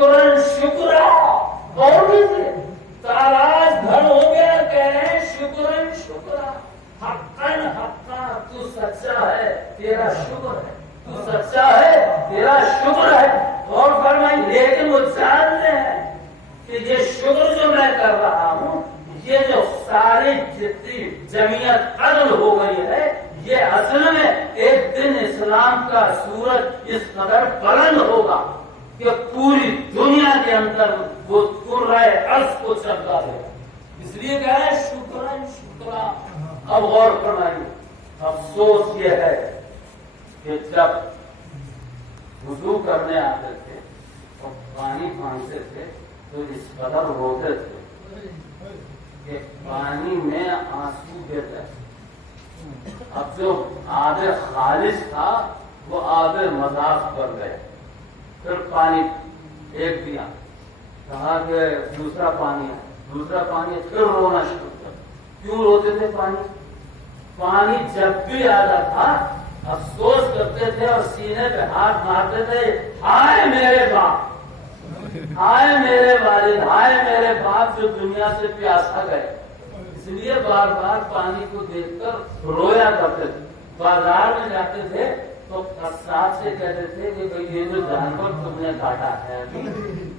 शुक्रन शुक्रा बोलने से ताराज धड़ हो गया, कह रहे हैं शुक्रन शुक्रा, हक्कन हक्का, तू सच्चा है तेरा शुक्र है, तू सच्चा है तेरा शुक्र है। और फरमाई लेकिन वो जानते हैं कि ये शुक्र जो मैं कर रहा हूँ, ये जो सारी जितनी जमीयत कत्ल हो गई है, ये असल में एक दिन इस्लाम का सूरज इस कदर बुलंद होगा कि पूरी दुनिया के अंदर वो कुर्राए अर्श को चमका देगा। इसलिए कहा है शुक्रन शुक्रा। अब गौर फरमाइए, अफसोस ये है कि जब वुजू करने आते थे और पानी मांगते थे तो इस कदर रोते थे कि पानी में आंसू गिरते। अब जो आधे खालिश था वो आधे मजाक कर गए। फिर पानी एक दिया, कहा कि दूसरा पानी है, दूसरा पानी, फिर रोना शुरू कर। क्यों रोते थे? पानी जब भी आता था अफसोस करते थे और सीने पे हाथ मारते थे, हाय मेरे बाप, हाय मेरे वालिद, हाय मेरे बाप जो दुनिया से प्यासा गए। इसलिए बार बार पानी को देखकर रोया करते थे। बाजार में जाते थे तो कसाब से कहते थे कि भाई ये जो जानवर तुमने काटा है अभी,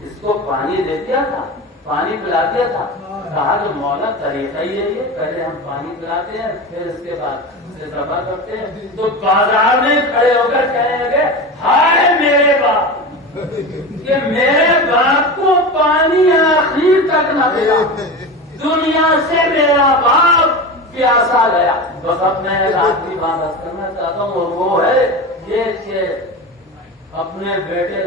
इसको पानी दे दिया था, पानी पिला दिया था। कहा कि मौला तरीका ही है ये, पहले हम पानी पिलाते हैं फिर इसके बाद से दबा करते हैं। तो बाजार में खड़े होकर कहेंगे, हाय मेरे बाप, कि मेरे बाप को पानी आखिर तक न मिला, दुनिया से मेरा बाप प्यासा गया। बस अब मैं एक आखिरी बात करना चाहता हूँ, और वो है ये कि अपने बेटे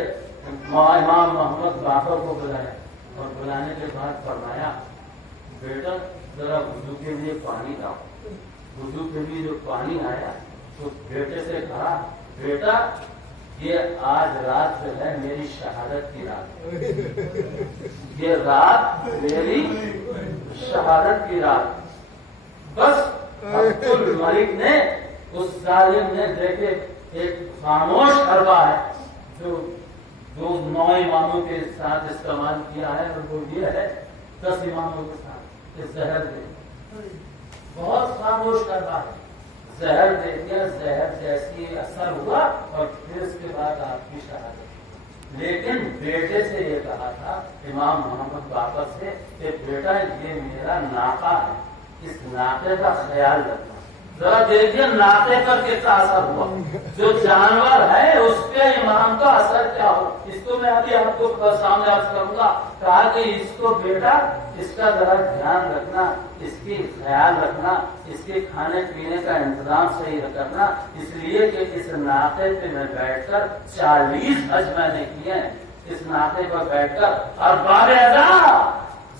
इमाम मोहम्मद बाकर को बुलाया और बुलाने के बाद फरमाया, बेटा जरा वुजू के लिए पानी लाओ। वुजू के लिए जो पानी आया तो बेटे से कहा, बेटा ये आज रात जो है मेरी शहादत की रात, ये रात मेरी शहादत की रात। बस अब्दुल मलिक ने, उस जालिम ने, देखे एक खामोश हरबा है जो 9 इमामों के साथ इस्तेमाल किया है, और वो ये है 10 इमामों के साथ कि जहर दे, बहुत खामोश हरबा है, जहर दे दिया, जहर जैसी असर हुआ और फिर इसके बाद आपकी शहादत। लेकिन बेटे से ये कहा था इमाम मोहम्मद बाकर से कि बेटा ये मेरा नाका है, इस नाके का ख्याल रखना। जरा देखिए नाके पर कितना असर हुआ, जो जानवर है उस पे इमाम का असर क्या हो। इसको मैं अभी आपको सामने अर्ज करूंगा। कहा कि इसको बेटा इसका जरा ध्यान रखना, इसकी ख्याल रखना, इसके खाने पीने का इंतजाम सही करना, इसलिए कि इस नाके पे मैं बैठकर 40 हज मैंने किए हैं। इस नाके पर बैठकर और बाबेदा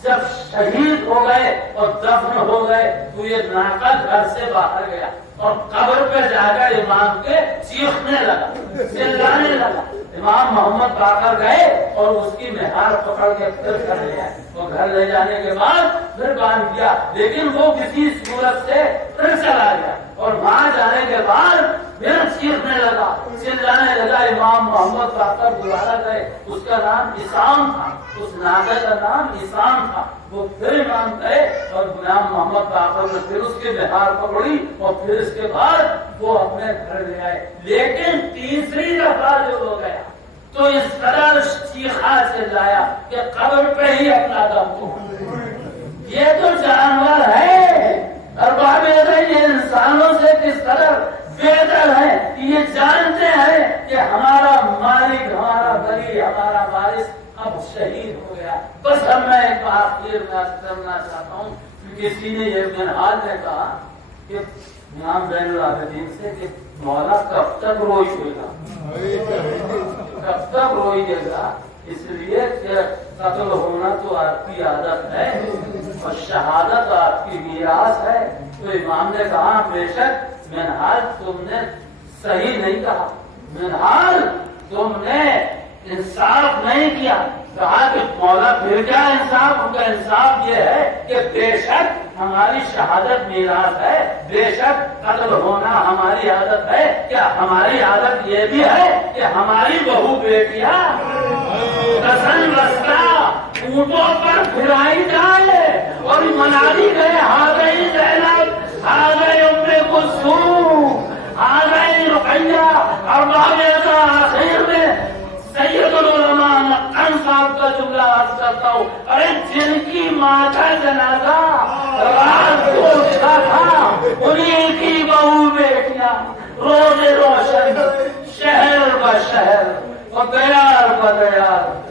जब शहीद हो गए और दफन हो गए तो ये नाका घर से बाहर गया और कब्र पे जाकर इमाम के चीखने लगा, चिल्लाने लगा। इमाम मोहम्मद बाकर गए और उसकी मेहार पकड़ के फिर घर ले आए। वो घर ले जाने के बाद फिर बांध दिया, लेकिन वो किसी सूरत से फिर चला गया और वहां जाने के बाद फिर चीखने लगा, चिल्लाने लगा। इमाम मोहम्मद बाकर दोबारा गए, उसका नाम इसाम था, उस नागे का नाम इसाम था। वो फिर इमाम गए और गुलाम मोहम्मद बाकर ने फिर उसकी मेहार पकड़ी और फिर इसके बाद वो अपने घर ले आए। लेकिन तीसरी दफा जो हो गया तो इस कदर चीखा से लाया कि कब्र पे ही अपना दम तोड़। ये तो जानवर है और बाबेदा ये इंसानों से किस कदर बेहतर है कि ये जानते हैं कि हमारा मालिक, हमारा वली, हमारा वारिस अब शहीद हो गया। बस अब मैं एक बात फिर करना चाहता हूँ, किसी ने ये मिनहाल ने कहा कि इमाम ज़ैनुल आबिदीन से कि मौला कब तक रोइएगा, कब तक रोइएगा, इसलिए कि कत्ल होना तो आपकी आदत है और शहादत आपकी मीरास है। तो इमाम ने कहा, बेशक मिनहाल तुमने सही नहीं कहा, मिनहाल तुमने इंसाफ नहीं किया। कहा कि मौला फिर क्या इंसाफ? उनका इंसाफ ये है कि बेशक हमारी शहादत मीरास है, बेशक कत्ल होना हमारी आदत है। क्या हमारी आदत ये भी है कि हमारी बहू बेटियां دسن بستہ اونٹوں پر پھرائی جائے اور منادی گئے ہاضئی زینب ہاضئی ام کلثوم ہاضئی رقیہ اور بعد ایسا آخر میں سید العلماء نقن صاحب کا جملہ عرض کرتا ہوں، ارے جن کی ماں کا جنازہ رات کو اٹھا تھا انہیں کی بہو بیٹیاں روز روشن شہر بشہر اور دیار بدیار